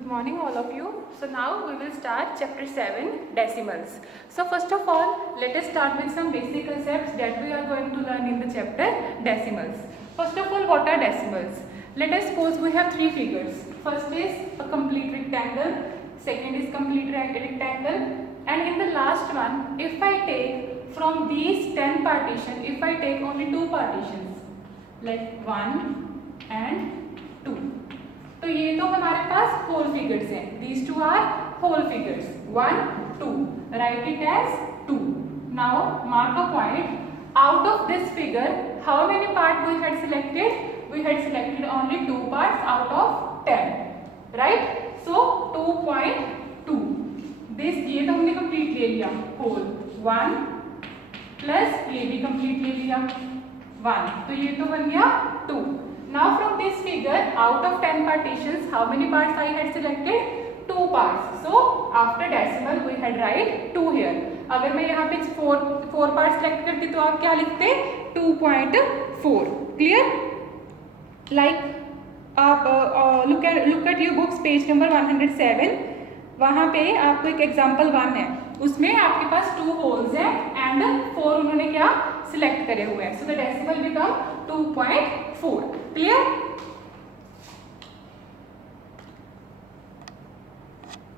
Good morning all of you. So now we will start chapter 7 decimals. So first of all, let us start with some basic concepts that we are going to learn in the chapter decimals. First of all, what are decimals? Let us suppose we have three figures. First is a complete rectangle, second is complete rectangle, and in the last one, if I take from these 10 partitions, if I take only two partitions like 1 and 2, तो ये तो हमारे पास whole figures हैं. These two are whole figures 1 2. Write it as 2. Now mark a point out of this figure. How many part we had selected? We had selected only 2 parts out of 10. Right? So 2.2. This ये तो हमने complete ले लिया whole 1 plus ये भी complete ले लिया 1, तो ये तो बन गया 2. Now from this figure, out of 10 partitions, how many parts I had selected? 2 parts. So after decimal we had write 2 here. अगर मैं यहाँ पे 4 parts select करती तो आप क्या लिखते? 2.4. Clear? Like आप look at your books page number 107. वहाँ पे आपको एक एग्जाम्पल 1 है, उसमें आपके पास 2 होल्स हैं एंड 4 उन्होंने क्या सिलेक्ट करे हुए हैं. So the decimal become 2.4. Clear?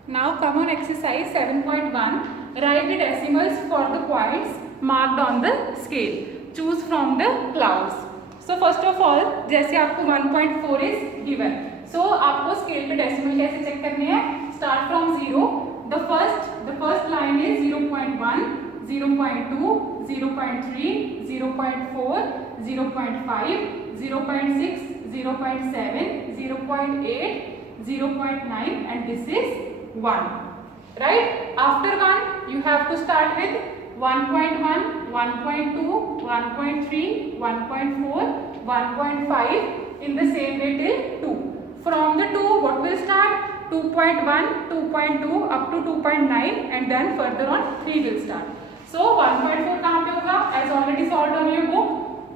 Now come on exercise 7.1. Right the decimals for the points marked on the scale. Choose from the clouds. So first of all, जैसे आपको 1.4 इज गिवन, सो आपको scale पे decimal कैसे check करने हैं? Start from 0. The first line is 0.1, 0.2, 0.3, 0.4, 0.5, 0.6, 0.7, 0.8, 0.9, and this is 1. Right? After 1, you have to start with 1.1, 1.2, 1.3, 1.4, 1.5 in the same way till 2. From the 2, what will start? 2.1, 2.2 up to 2.9, and then further on 3 will start. So 1.4 कहाँ पे होगा? As already solved on your book,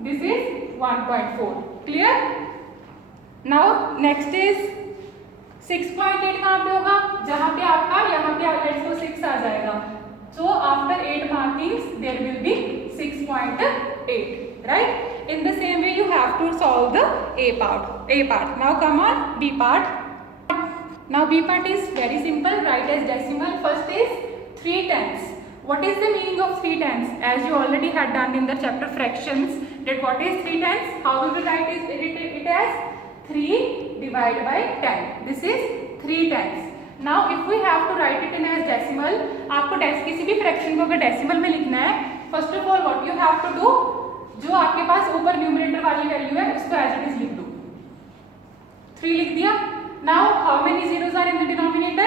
this is 1.4. Clear? Now next is 6.8 कहाँ पे होगा? जहाँ पे आपका यहाँ पे let's go 6 आ जाएगा. So after 8 markings there will be 6.8. Right? In the same way you have to solve the A part. Now come on B part. Now B part is very simple. Write as decimal. First is 3/10. What is the meaning of 3/10? As you already had done in the chapter fractions, that what is 3/10? How will we write it as 3 divided by 10. This is 3/10. Now if we have to write it in as decimal, आपको किसी भी fraction को अगर decimal में लिखना है, first of all what you have to do, जो आपके पास ऊपर न्यूमरेटर वाली वैल्यू है उसको एज इट इज लिख दो. 3 लिख दिया. Now how many zeros are in the denominator?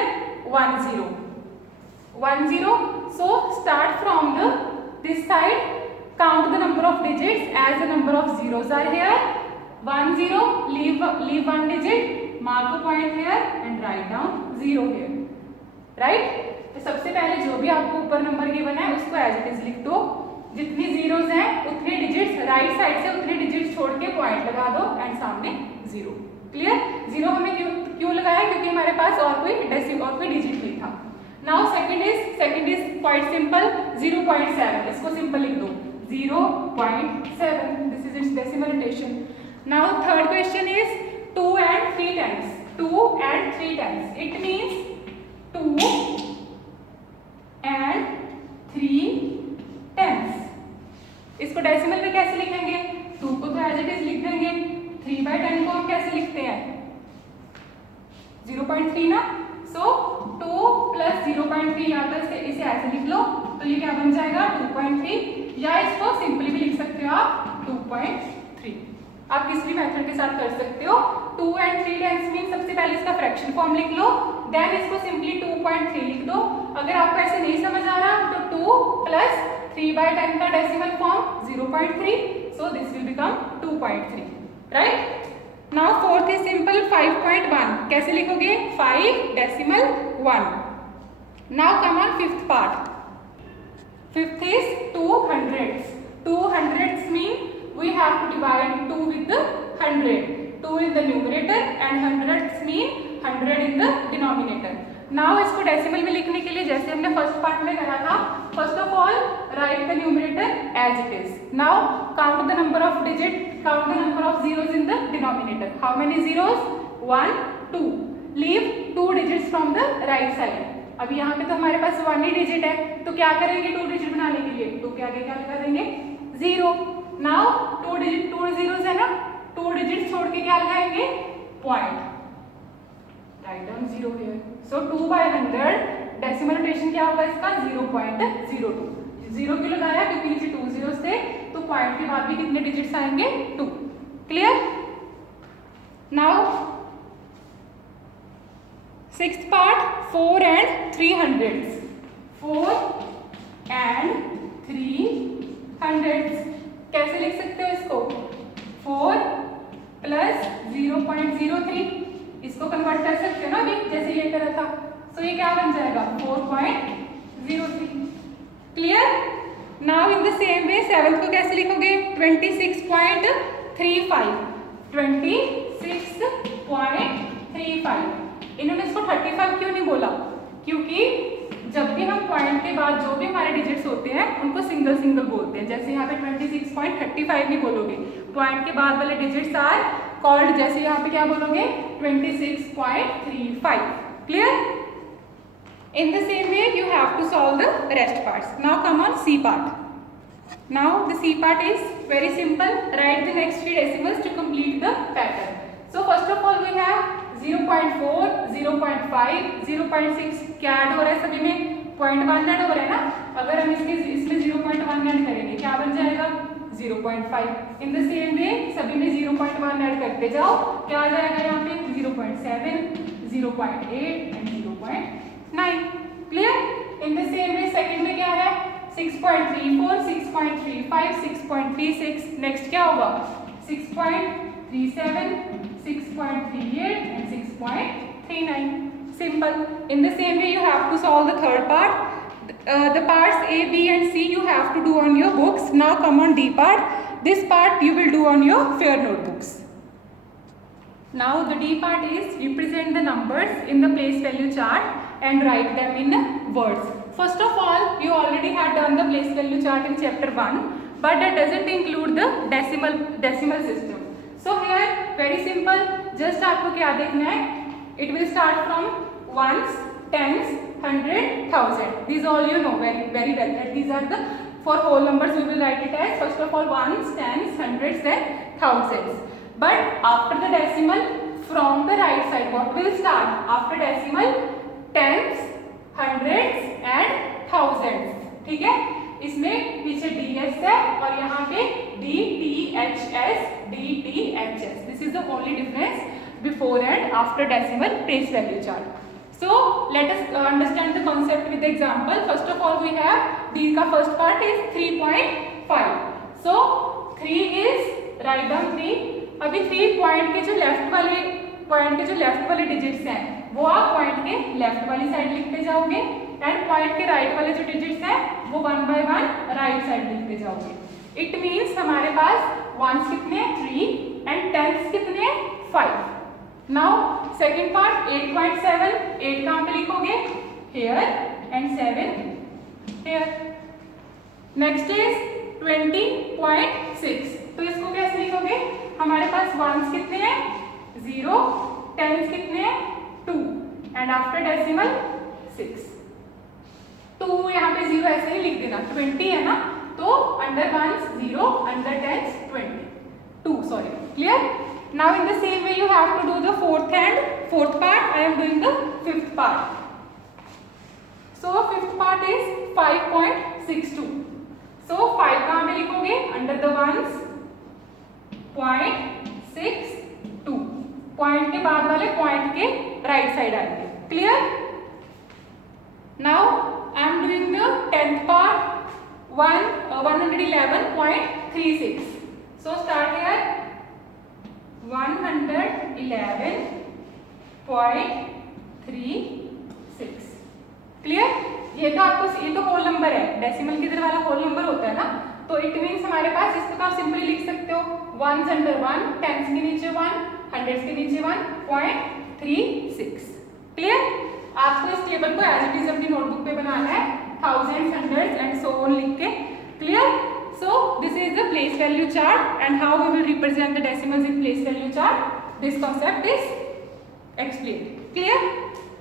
1 0. 1 0. So start from this side, count the number of digits as the number of zeros are here. 1 0, leave one digit, mark a point here and write down 0 here. Right? तो सबसे पहले जो भी आपको ऊपर number given है उसको as it is लिख दो. जितनी जीरोस हैं उतने डिजिट्स राइट साइड से उतने डिजिट्स छोड़ के पॉइंट लगा दो एंड सामने 0. क्लियर? 0 हमें क्यों लगाया? क्योंकि हमारे पास और कोई डिजिट नहीं था. Now second is quite simple. 0.7 इसको सिंपल लिख दो. 0.7. This is it's decimal notation. Now third question is 2 and 3/10. 2 and 3/10. It means 2 and 3/10. इसको डेसिमल में कैसे लिखेंगे? 2 को तो एज इट इज लिख देंगे. 3/10 को हम कैसे लिखते हैं? 0.3 ना. सो 2 प्लस 0.3 यहाँ पर इसे ऐसे लिख लो तो ये क्या बन जाएगा? 2.3. या इसको सिंपली भी लिख सकते हो आप 2.3. आप किसी भी मेथड के साथ कर सकते हो. 2 and 3/10 मीन सबसे पहले इसका फ्रैक्शन फॉर्म लिख लो, देन इसको सिंपली 2.3 लिख दो. अगर आपको ऐसे नहीं समझ आ रहा तो 2 प्लस 3/10 का decimal form 0.3. So this will become 2.3. Right? Now fourth is simple. 5.1 कैसे लिखोगे? 5 decimal 1. Now come on fifth part. Fifth is 2 hundredths. 2 hundredths mean we have to divide 2 with the 100. 2 in the numerator and hundredths mean 100 in the denominator. Now इसको decimal में लिखने के लिए जैसे हमने first part में करा था, first of all write the numerator as it is. Now count the number of digit, count the number of zeros in the denominator. How many zeros? 1 2. Leave 2 digits from the right side. अभी यहाँ पे तो हमारे पास 1 ही digit है, तो क्या करेंगे 2 digit बनाने के लिए? 2 के आगे क्या लगा देंगे? 0. नाउ 2 डिजिट 2 zeros है ना, 2 डिजिट छोड़ के क्या लगाएंगे? Point. Write down 0 here. So 2/100 decimal notation क्या होगा इसका? 0.02. 0 क्यों लगाया? क्योंकि नीचे 2 zeros थे, तो पॉइंट के बाद भी कितने डिजिट्स आएंगे? 2. Clear? Now sixth part 4 and 300s. 4 and 300s. कैसे लिख सकते हो इसको? 4 प्लस 0.03, इसको कन्वर्ट कर सकते हो ना अभी जैसे ये करा था। सो ये क्या बन जाएगा? 4.03. Clear? Now in the same way seventh को कैसे लिखोगे? 26.35. 26.35. इन्होंने इसको 35 क्यों नहीं बोला? क्योंकि जब भी हम पॉइंट के बाद जो भी हमारे डिजिट्स होते हैं उनको सिंगल सिंगल बोलते हैं। जैसे यहाँ पे 26.35 नहीं बोलोगे, पॉइंट के बाद वाले डिजिट्स आर कॉल्ड, जैसे यहाँ पे क्या बोलोगे? 26.35. Clear? In the same way you have to solve the rest parts. Now come on C part. Now the C part is very simple. Write the next 3 decimals to complete the pattern. So first of all we have 0.4, 0.5, 0.6. क्या add हो रहा है सभी में? 0.1 add हो रहा है ना। अगर हम इसमें 0.1 ऐड करेंगे क्या बन जाएगा? 0.5. In the same way सभी में 0.1 ऐड करते जाओ, क्या आ जाएगा यहाँ पे? 0.7, 0.8 and 0.9. Clear? In the same way second में क्या है? 6.34, 6.35, 6.36. नेक्स्ट क्या होगा? 6.37, 6.38 and 6.39. Simple. In the same way you have to solve the third part. The parts A, B and C you have to do on your books. Now come on D part. This part you will do on your fair notebooks. Now the D part is represent the numbers in the place value chart and write them in words. First of all, you already had done the place value chart in chapter 1, but that doesn't include the decimal system. So here very simple, just आपको क्या देखना है? It will start from ones, tens, 100, 1000. These all you know very well that these are the for whole numbers we will write it as first of all ones, tens, hundreds, then thousands. But after the decimal, from the right side, what will start? After decimal, tens, hundreds and thousands. ठीक है? इसमें पीछे DS है और यहाँ पे DTHS, DTHS. This is the only difference before and after decimal place value chart. So let us understand the concept with the example. First of all, we have D का first part is 3.5. So 3 is write down 3. अभी 3 point के जो left वाले digits हैं वो आप point के left वाली साइड लिखते जाओगे एंड पॉइंट के राइट वाले जो डिजिट्स हैं वो 1 by 1 राइट साइड लिखते जाओगे. इट मीन्स हमारे पास वंस कितने? 3 एंड टेंस कितने? 5. Now second part 8.7. 8 कहाँ पे लिखोगे? Here and 7 here. Next is 20.6. तो इसको कैसे लिखोगे? हमारे पास वंस कितने हैं? 0, टेंस कितने हैं? 2 एंड आफ्टर डेसिमल 6. 2 यहाँ पे 0 ऐसे ही लिख देना. 20 है ना, तो under ones 0, under tens 2. Sorry. Clear? Now in the same way you have to do the fourth part. I am doing the fifth part. So fifth part is 5.62. So 5 कहाँ पे लिखोगे? Under the ones, 0.62. पॉइंट के बाद वाले point के right side आएंगे. Clear? Now I am doing the 10th part. 111.36. So start here. 111.36. Clear? ये तो आपको ये तो होल नंबर है, डेसिमल की तरह वाला होल नंबर होता है ना, तो इट मीन्स हमारे पास इसको तो आप सिंपली लिख सकते हो वंस अंडर 1, टेंस के नीचे 1, हंड्रेड्स के नीचे 1, 0.36। क्लियर? आपको इस टेबल को एज इट इज अपनी नोटबुक पे बनाना है, thousands, hundreds and so on लिख के। Clear? So this is the place value chart and how we will represent the decimals in place value chart. This concept is explained. Clear?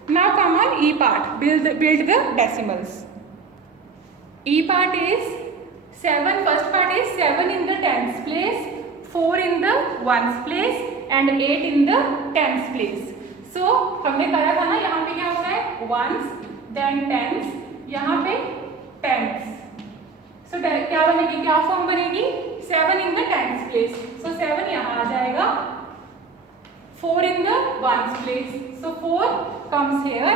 Now come on E part. Build the decimals. E part is 7. First part is 7 in the tens place, 4 in the ones place and 8 in the tens place. So हमने करा था ना, यहाँ पे क्या होता है ones, then tens, यहाँ पे tens. So क्या बनेगी, क्या फॉर्म बनेगी, 7 in the tens place. So 7 यहाँ आ जाएगा, 4 in the ones place. So 4 comes here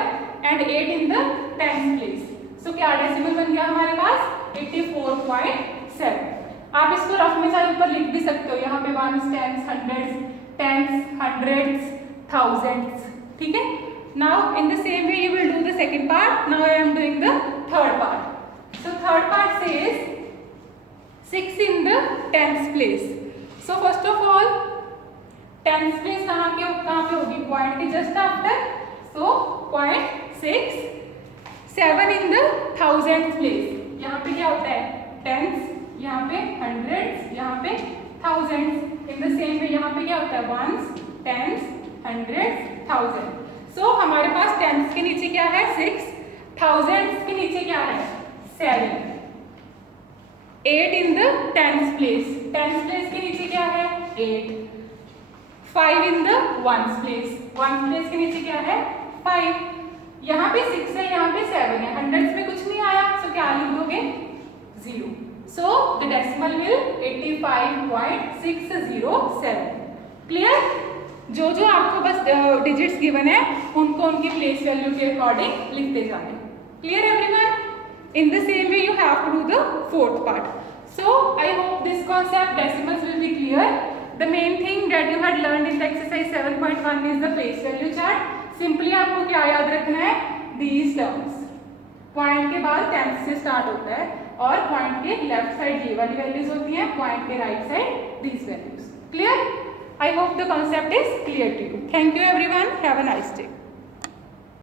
and 8 in the tens place. So क्या डेसिमल बन गया हमारे पास 84.7। आप इसको रफ में सारे ऊपर लिख भी सकते हो, यहाँ पे ones, tens, hundreds, tens, hundreds, thousands. ठीक है? Now in the same way you will do the second part. Now I am doing the third part. So third part says 6 in the tens place. So first of all tens place कहाँ पे होगी, point के just after. So 0.6। 7 in the thousands place, यहाँ पे क्या होता है tens, यहाँ पे hundreds, यहाँ पे thousands। In the same way यहाँ पे क्या होता है ones, tens, hundreds, thousands। So हमारे पास tens के नीचे क्या है 6, thousands के नीचे क्या है 7, 8 in the tens place, tens place के नीचे क्या है 8, 5 in the ones place, ones place के नीचे क्या है 5, यहाँ पे 6 है, यहाँ पे 7 है, हंड्रेड्स में कुछ नहीं आया, सो क्या लिख दोगे 0। So the decimal will 85.607। Clear? जो आपको बस डिजिट्स गिवन है उनको उनकी प्लेस वैल्यू के अकॉर्डिंग लिखते जाने। Clear everyone? In the same way you have to do the fourth part. So I hope this concept decimals will be clear. The main thing that you had learned in the exercise 7.1 is the place value chart. Simply आपको क्या याद रखना है, these terms. Point के बाद tense से start होता है और पॉइंट के लेफ्ट साइड ये वाली वैल्यूज होती हैं, पॉइंट के right side these values. Clear? I hope the concept is clear to you. Thank you everyone. Have a nice day.